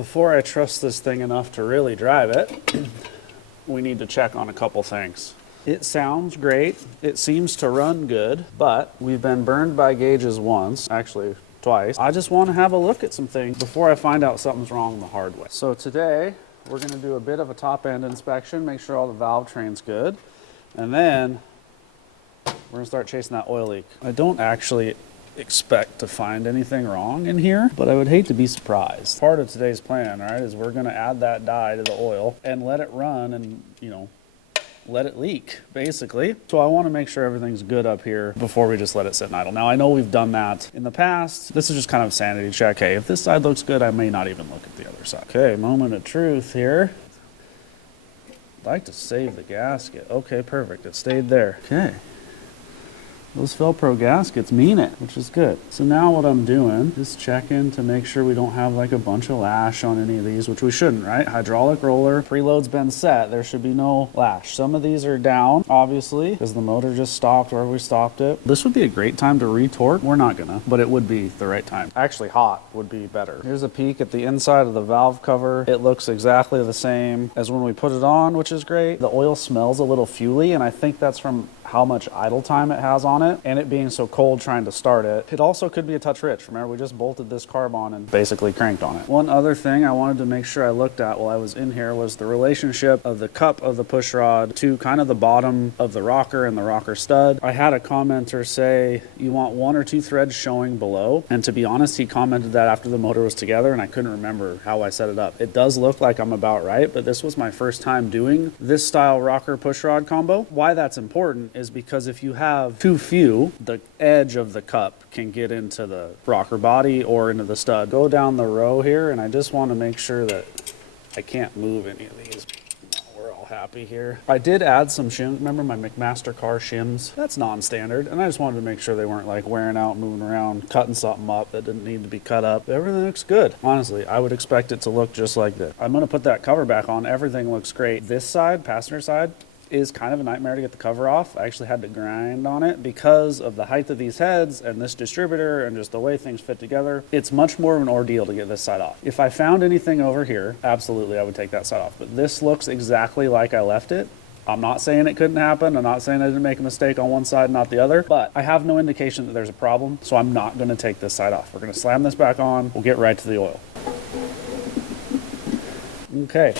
Before I trust this thing enough to really drive it, we need to check on a couple things. It sounds great. It seems to run good, but we've been burned by gauges once, actually twice. I just want to have a look at some things before I find out something's wrong the hard way. So today, we're going to do a bit of a top end inspection, make sure all the valve train's good, and then we're going to start chasing that oil leak. I don't actually expect to find anything wrong in here, but I would hate to be surprised. Part of today's plan, right, is we're going to add that dye to the oil and let it run and, you know, let it leak, basically. So I want to make sure everything's good up here before we just let it sit and idle. Now, I know we've done that in the past. This is just kind of a sanity check. Hey, if this side looks good, I may not even look at the other side. Okay, moment of truth here. I'd like to save the gasket. Okay, perfect. It stayed there. Okay. Those Velcro gaskets mean it, which is good. So now what I'm doing is checking to make sure we don't have like a bunch of lash on any of these, which we shouldn't, right? Hydraulic roller, preload's been set. There should be no lash. Some of these are down, obviously, because the motor just stopped where we stopped it. This would be a great time to retorque. We're not gonna, but it would be the right time. Actually, hot would be better. Here's a peek at the inside of the valve cover. It looks exactly the same as when we put it on, which is great. The oil smells a little fuely, and I think that's from how much idle time it has on it and it being so cold trying to start it. It also could be a touch rich. Remember, we just bolted this carb on and basically cranked on it. One other thing I wanted to make sure I looked at while I was in here was the relationship of the cup of the push rod to kind of the bottom of the rocker and the rocker stud. I had a commenter say you want 1 or 2 threads showing below, and to be honest, he commented that after the motor was together and I couldn't remember how I set it up. It does look like I'm about right, but this was my first time doing this style rocker push rod combo. Why that's important is because if you have too few, the edge of the cup can get into the rocker body or into the stud. Go down the row here, and I just want to make sure that I can't move any of these. No, we're all happy here. I did add some shims. Remember my McMaster car shims? That's non-standard, and I just wanted to make sure they weren't like wearing out, moving around, cutting something up that didn't need to be cut up. Everything looks good. Honestly, I would expect it to look just like this. I'm going to put that cover back on. Everything looks great. This side, passenger side, is kind of a nightmare to get the cover off. I actually had to grind on it because of the height of these heads and this distributor and just the way things fit together. It's much more of an ordeal to get this side off. If I found anything over here, absolutely I would take that side off. But this looks exactly like I left it. I'm not saying it couldn't happen. I'm not saying I didn't make a mistake on one side and not the other, but I have no indication that there's a problem, so I'm not going to take this side off. We're going to slam this back on. We'll get right to the oil. Okay.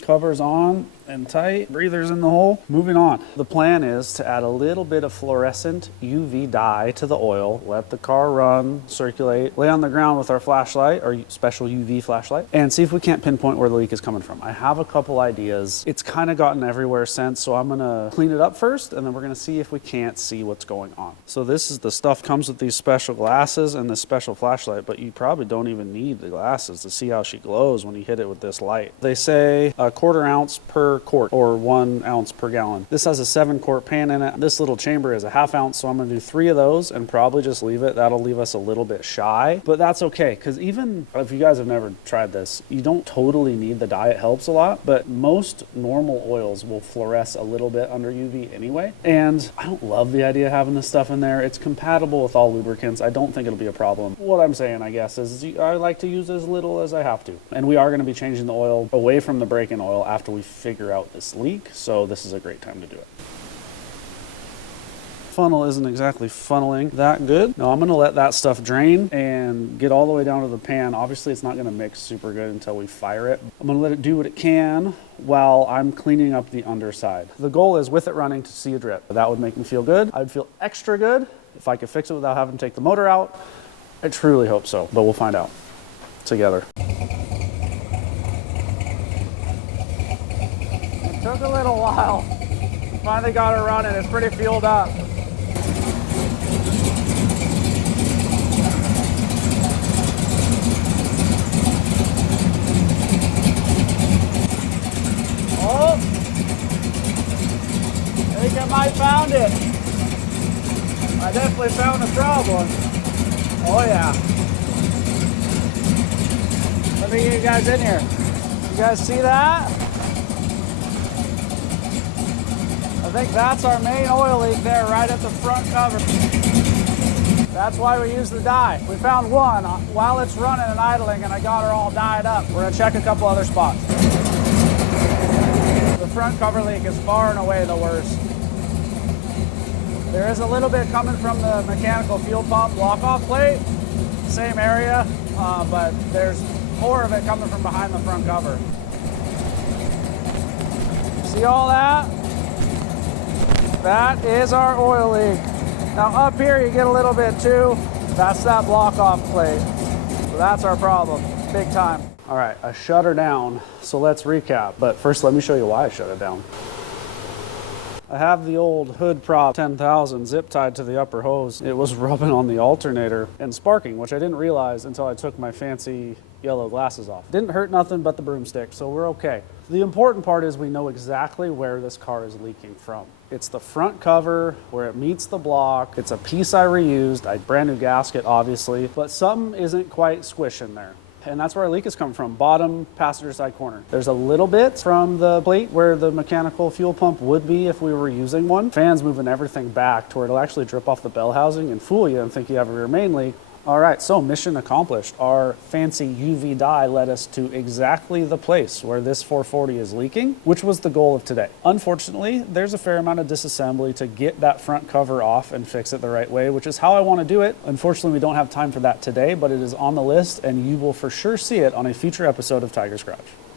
Cover's on and tight, breathers in the hole. Moving on. The plan is to add a little bit of fluorescent UV dye to the oil, let the car run, circulate, lay on the ground with our flashlight, our special UV flashlight, and see if we can't pinpoint where the leak is coming from. I have a couple ideas. It's kind of gotten everywhere since, so I'm gonna clean it up first, and then we're gonna see if we can't see what's going on. So this is the stuff comes with these special glasses and this special flashlight, but you probably don't even need the glasses to see how she glows when you hit it with this light. They say a 1/4 ounce per quart or 1 ounce per gallon. This has a 7-quart pan in it. This little chamber is a 1/2 ounce, so I'm gonna do 3 of those and probably just leave it. That'll leave us a little bit shy, but that's okay, because even if you guys have never tried this, you don't totally need the dye. It helps a lot, but most normal oils will fluoresce a little bit under UV anyway, and I don't love the idea of having this stuff in there. It's compatible with all lubricants. I don't think it'll be a problem. What I'm saying, I guess, is I like to use as little as I have to, and we are going to be changing the oil away from the break-in oil after we figure out this leak, so this is a great time to do it. Funnel isn't exactly funneling that good. Now I'm going to let that stuff drain and get all the way down to the pan. Obviously it's not going to mix super good until we fire it. I'm going to let it do what it can while I'm cleaning up the underside. The goal is with it running to see a drip. That would make me feel good. I'd feel extra good if I could fix it without having to take the motor out. I truly hope so, but we'll find out together. Took a little while. Finally got her running. It's pretty fueled up. Oh! I think I might found it. I definitely found a problem. Oh yeah. Let me get you guys in here. You guys see that? I think that's our main oil leak there, right at the front cover. That's why we use the dye. We found one while it's running and idling, and I got her all dyed up. We're gonna check a couple other spots. The front cover leak is far and away the worst. There is a little bit coming from the mechanical fuel pump block-off plate, same area, but there's more of it coming from behind the front cover. See all that? That is our oil leak. Now up here you get a little bit too. That's that block-off plate. So that's our problem, big time. All right, I shut her down, so let's recap. But first let me show you why I shut it down. I have the old hood prop 10,000 zip tied to the upper hose. It was rubbing on the alternator and sparking, which I didn't realize until I took my fancy yellow glasses off. Didn't hurt nothing but the broomstick, so we're okay. The important part is we know exactly where this car is leaking from. It's the front cover where it meets the block. It's a piece I reused, a brand new gasket obviously, but something isn't quite squishing there. And that's where our leak is coming from, bottom passenger side corner. There's a little bit from the plate where the mechanical fuel pump would be if we were using one. Fans moving everything back to where it'll actually drip off the bell housing and fool you and think you have a rear main leak. All right, so mission accomplished. Our fancy UV dye led us to exactly the place where this 440 is leaking, which was the goal of today. Unfortunately, there's a fair amount of disassembly to get that front cover off and fix it the right way, which is how I want to do it. Unfortunately, we don't have time for that today, but it is on the list and you will for sure see it on a future episode of Tiger's Garage.